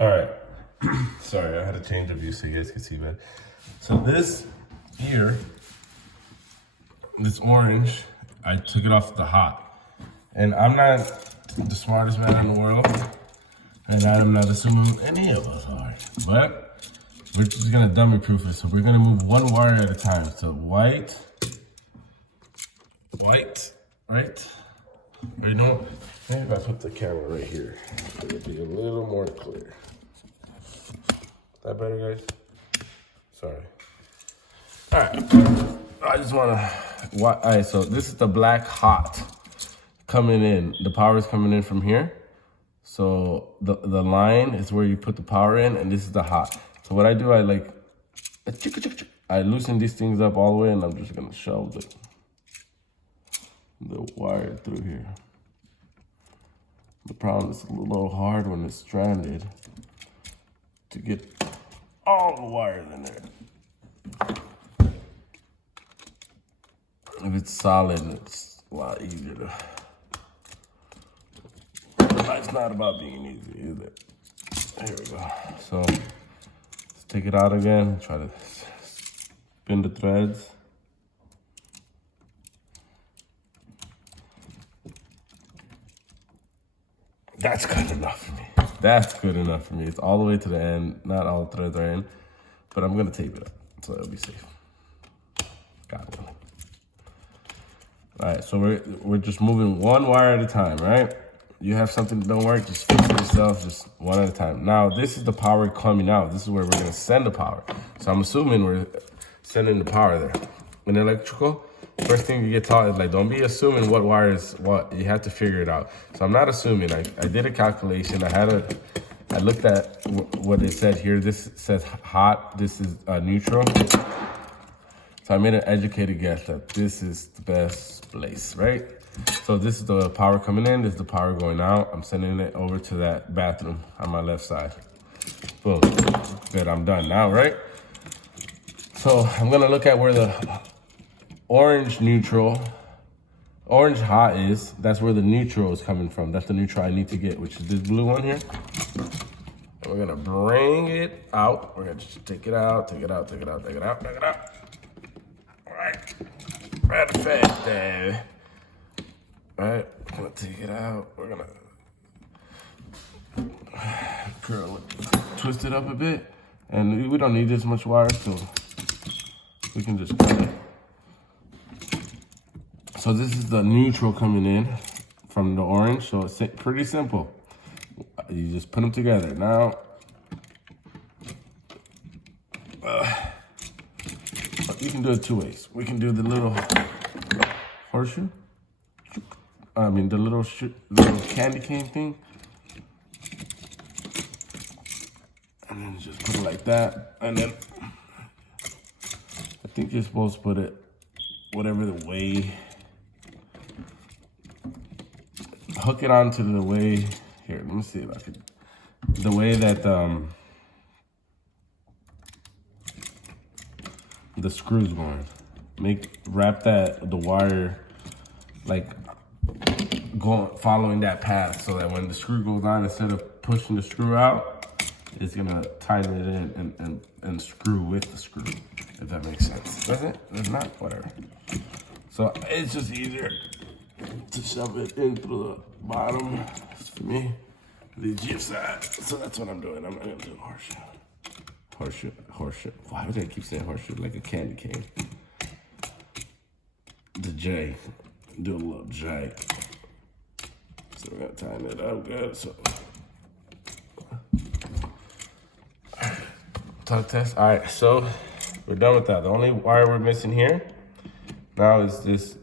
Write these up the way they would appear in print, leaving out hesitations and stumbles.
All right. Sorry, I had to change the view so you guys can see better. So this here, this orange, I took it off the hot. And I'm not the smartest man in the world, and I'm not assuming any of us are. But we're just gonna dummy proof it. So we're gonna move one wire at a time. So white, right? You know, maybe if I put the camera right here, it'll be a little more clear. That better, guys? Sorry. All right, I just wanna, all right, so this is the black hot coming in. The power is coming in from here. So the line is where you put the power in, and this is the hot. So what I do, I loosen these things up all the way, and I'm just gonna shove the wire through here. The problem is a little hard when it's stranded to get all the wires in there. If it's solid, it's a lot easier to. It's not about being easy, is it? Here we go. So let's take it out again. Try to spin the threads. That's good enough for me. That's good enough for me. It's all the way to the end. Not all the threads are in, but I'm gonna tape it up so it'll be safe. Got it. All right, so we're just moving one wire at a time, right? You have something that don't work, just fix it yourself, just one at a time. Now, this is the power coming out. This is where we're gonna send the power. So I'm assuming we're sending the power there. In electrical, first thing you get taught is like, don't be assuming what wire is what. You have to figure it out. So I'm not assuming. I did a calculation. I looked at what it said here. This says hot, this is neutral. So I made an educated guess that this is the best place, right? So this is the power coming in, this is the power going out. I'm sending it over to that bathroom on my left side. Boom, good, I'm done now, right? So I'm gonna look at where the orange hot is. That's where the neutral is coming from. That's the neutral I need to get, which is this blue one here. And we're gonna bring it out. We're gonna just take it out, take it out, take it out, take it out, take it out. All right, perfect. All right, we're gonna take it out. We're gonna curl it, twist it up a bit. And we don't need this much wire, so we can just cut it. So this is the neutral coming in from the orange, so it's pretty simple. You just put them together. Now, you can do it two ways. We can do the little horseshoe. I mean, the little candy cane thing. And then just put it like that. And then I think you're supposed to put it whatever the way. Hook it onto the way. Here, let me see if I could. The way that the screw's going. Wrap the wire like following that path, so that when the screw goes on, instead of pushing the screw out, it's gonna tighten it in and screw with the screw, if that makes sense. Does it? Does not? Whatever. So it's just easier to shove it in through the bottom for me, the GFCI. So that's what I'm doing. I'm not gonna do horseshoe. Why would I keep saying horseshoe? Like a candy cane. The J. Do a little J. So we're gonna tighten it up good. So tug test. All right, so we're done with that. The only wire we're missing here now is this.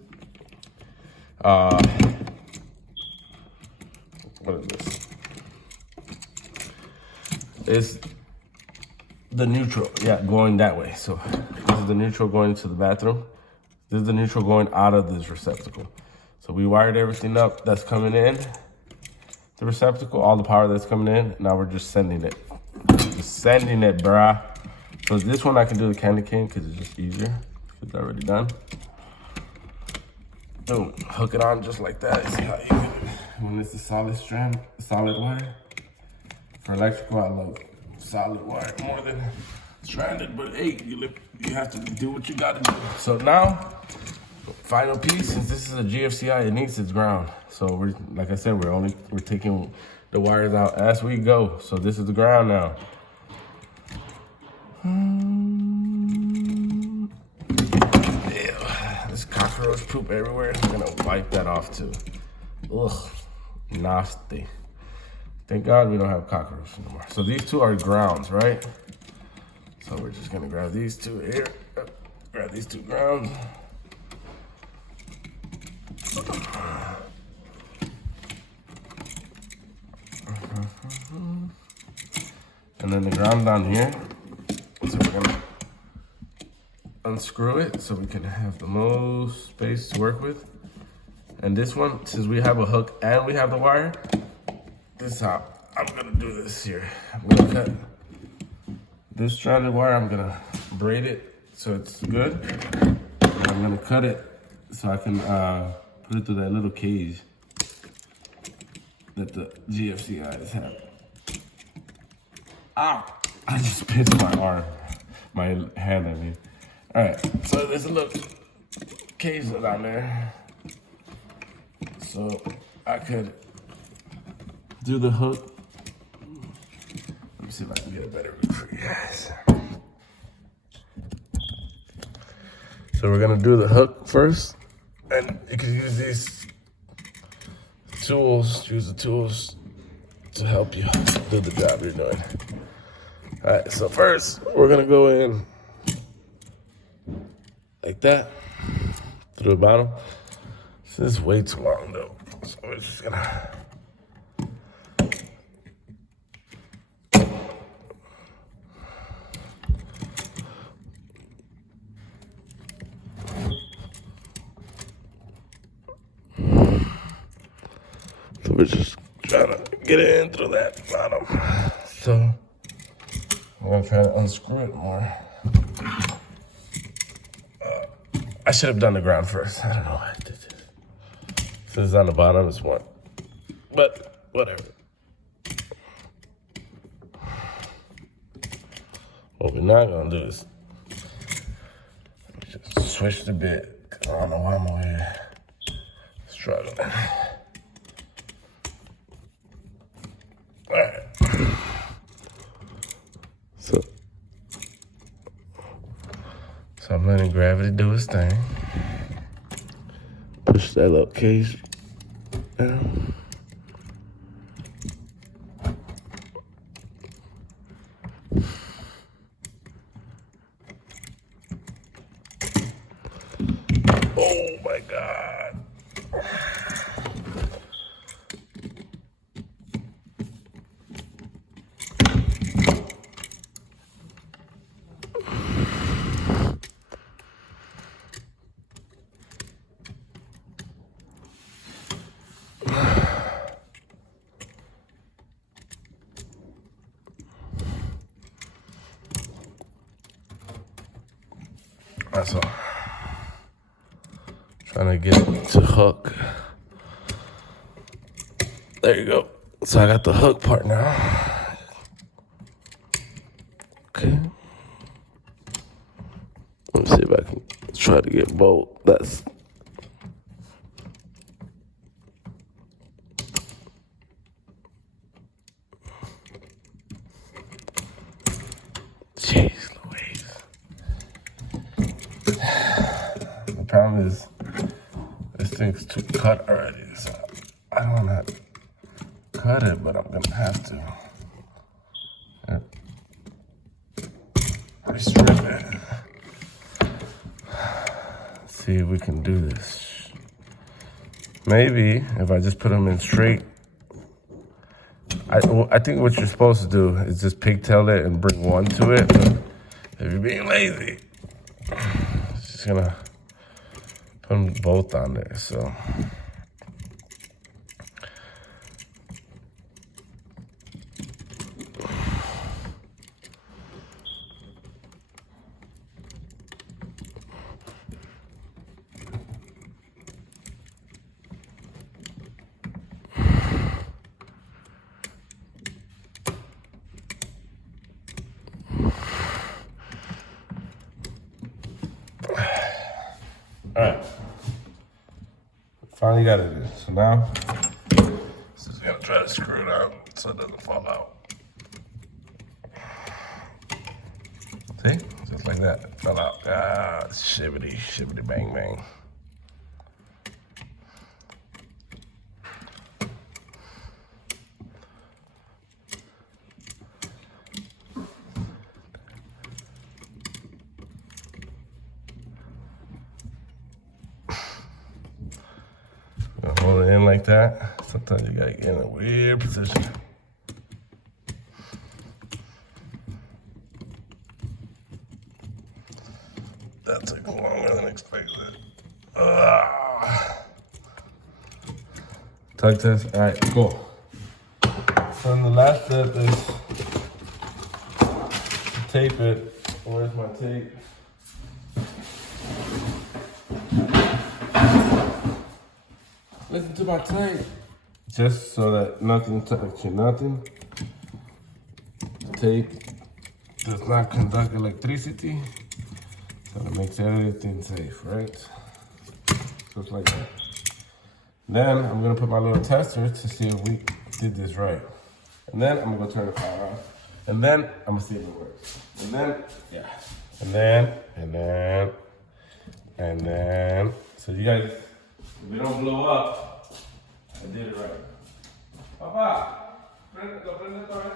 What is this? It's the neutral. Yeah, going that way. So this is the neutral going to the bathroom. This is the neutral going out of this receptacle. So we wired everything up that's coming in the receptacle, all the power that's coming in. Now we're just sending it. Just sending it, bruh. So this one I can do the candy cane because it's just easier. It's already done. Boom, hook it on just like that. See how easy it is. When it's a solid strand, solid wire. For electrical, I love solid wire more than stranded, but hey, you have to do what you gotta do. So now, final piece, since this is a GFCI, it needs its ground. So we're, like I said, we're taking the wires out as we go. So this is the ground now. Yeah, there's cockroach poop everywhere. I'm gonna wipe that off too. Ugh, nasty. Thank God we don't have cockroaches anymore. So these two are grounds, right? So we're just gonna grab these two here. Grab these two grounds. And then the ground down here. So we're gonna unscrew it so we can have the most space to work with. And this one, since we have a hook and we have the wire, this is how I'm gonna do this here. I'm gonna cut this stranded wire, I'm gonna braid it so it's good. And I'm gonna cut it so I can put it through that little cage that the GFCIs have. Ow! I just pinched my hand, I mean. All right, so there's a little cage down there. So I could do the hook. Let me see if I can get a better view for you guys. So we're gonna do the hook first, and you can use these tools, use the tools to help you do the job you're doing. All right, so first we're gonna go in like that, through the bottom. This is way too long though, so we're just gonna we're just trying to get it in through that bottom. So I'm gonna try to unscrew it more. I should have done the ground first. I don't know why I did this. Since it's on the bottom, it's one. But whatever. What we're not gonna do is just switch the bit. I don't know why I'm over here struggling. Alright. So I'm letting gravity do its thing. Push that little cage down. Oh my God. That's all. Trying to get it to hook. There you go. So I got the hook part now. Okay. Let me see if I can try to get both. That's jeez Louise. The problem is this thing's too cut already, so I don't want to cut it, but I'm gonna have to strip it. See if we can do this. Maybe if I just put them in straight. I think what you're supposed to do is just pigtail it and bring one to it. But if you're being lazy, it's just gonna put them both on there. So. All right. Finally got it in. So now, just gonna try to screw it out so it doesn't fall out. See? Just like that. It fell out. Ah, shibbity, shibbity, bang, bang. Hold it in like that. Sometimes you gotta get in a weird position. That took longer than expected. Tug test. All right, cool. So then the last step is to tape it. Where's my tape? Listen to my tape. Just so that nothing touches nothing. Tape does not conduct electricity, so it makes everything safe, right? Just like that. Then I'm gonna put my little tester to see if we did this right. And then I'm gonna go turn the power off. And then I'm gonna see if it works. And then, yeah. And then. So you guys, if it don't blow up, I did it right. Papa, go prende el torre.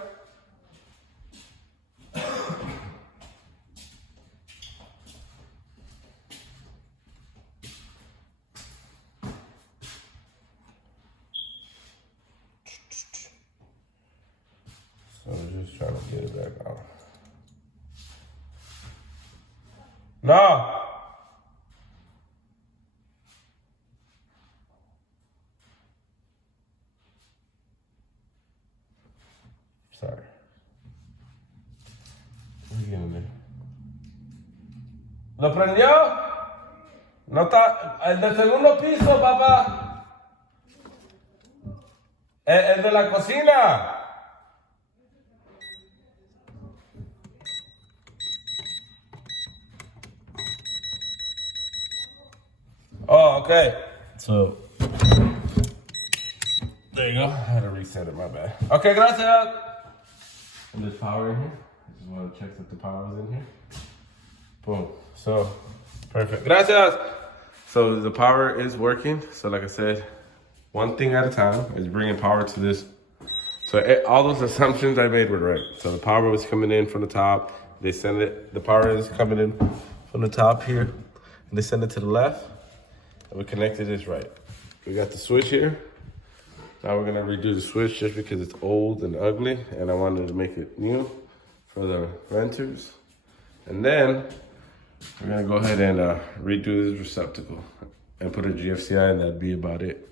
So I'm just trying to get it back on. No! Sorry. ¿Lo prendió? No está. El del segundo piso, papá. El de la cocina. Oh, okay. So, there you go. I had to reset it, my bad. Okay, gracias. And there's power in here. I just want to check that the power is in here. Boom. So, perfect. Gracias. So the power is working. So like I said, one thing at a time is bringing power to this. So all those assumptions I made were right. So the power was coming in from the top. They send it, the power is coming in from the top here. And they send it to the left. And we connected this right. We got the switch here. Now we're gonna redo the switch just because it's old and ugly and I wanted to make it new for the renters. And then we're gonna go ahead and redo this receptacle and put a GFCI and that'd be about it.